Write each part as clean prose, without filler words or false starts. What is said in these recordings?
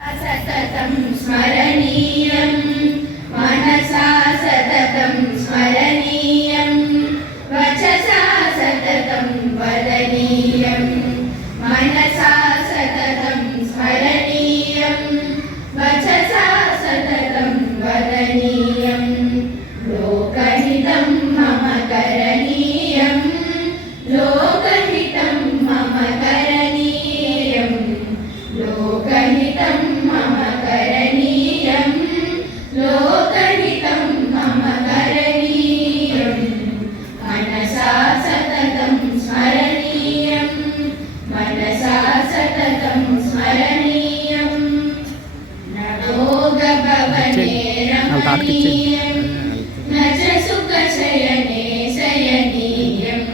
सततं स्मरणीयं मनसा सततं स्मरणीयं वचसा सततं वदनीयं मनसा सततं स्मरणीयं वचसा सततं वदनीयं लोकहितं मम करणीयं लोकहितं मम करणीयं लोकहितं मम करणीयं लोकहितं मम करणीयं मनसा सततं स्मरणीयं मनसा सततं स्मरणीयं नभोगभवने रमणीयं न च सुखशयने शयनीयं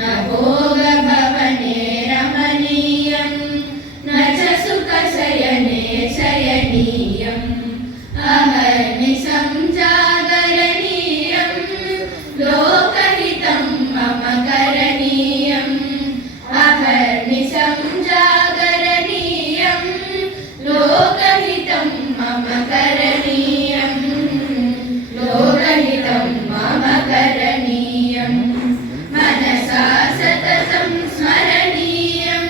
नभोगभवने रमणीयं न च सुखशयने शयनीयम् अहर्निशं जागरणीयं लोकहितं मम करणीयम् अहर्निशं जागरणीयं लोकहितं मम करणीयं लोकहितं मम करणीयं मनसा सततं स्मरणीयं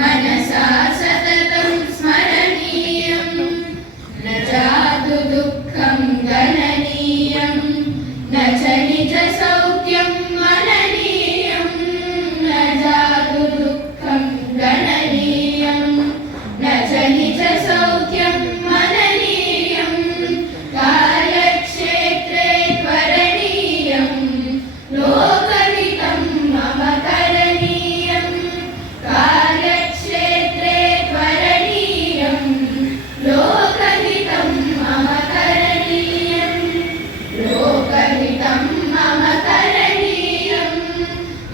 मनसा सततं स्मरणीयं न जातु दुःखं गणनीयं न च निजसौख्यं मननीयं न जातु दुःखं गणनीयं न च निजसौख्यं मननीयं कार्यक्षेत्रे त्वरणीयं लोकहितं मम करणीयं कार्यक्षेत्रे त्वरणीयं लोकहितं मम करणीयं लोकहितं मम करणीयं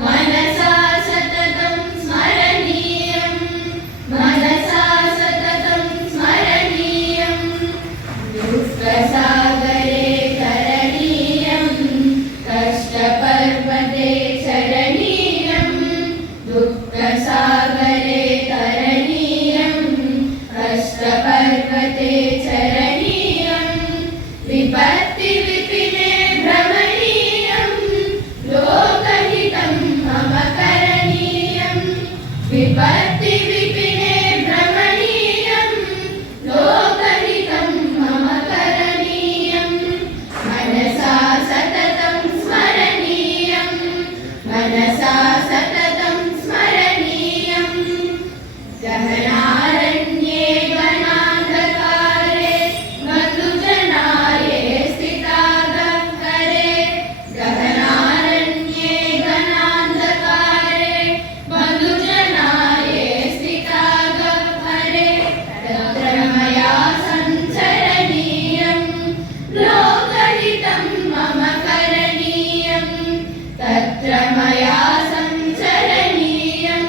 मनसा सततं स्मरणीयं मनसा सततं स्मरणीयं दुःखसागरे करणीयं कष्टपर्वते चरणीयं दुःखसागरे करणीयं कष्टपर्वते चरणीयं विपत्तिविपिने भ्रमणीयं लोकहितं मम करणीयं विपत्तिविपिने भ्रमणीयं लोकहितं मम करणीयं मनसा सततं स्मरणीयं मनसा सततं स्मरणीयं गहनारण्ये गणान्धकारे बन्धुजनाये स्थितागहरे गहनारण्ये गणान्धकारे बन्धुजनाये स्थितागहरे तत्र मया सञ्चरणीयं लोकहितं मम करणीयं तत्र मया सञ्चरणीयं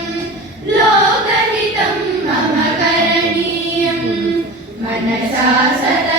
लोकहितं मम करणीयं मनसा सततं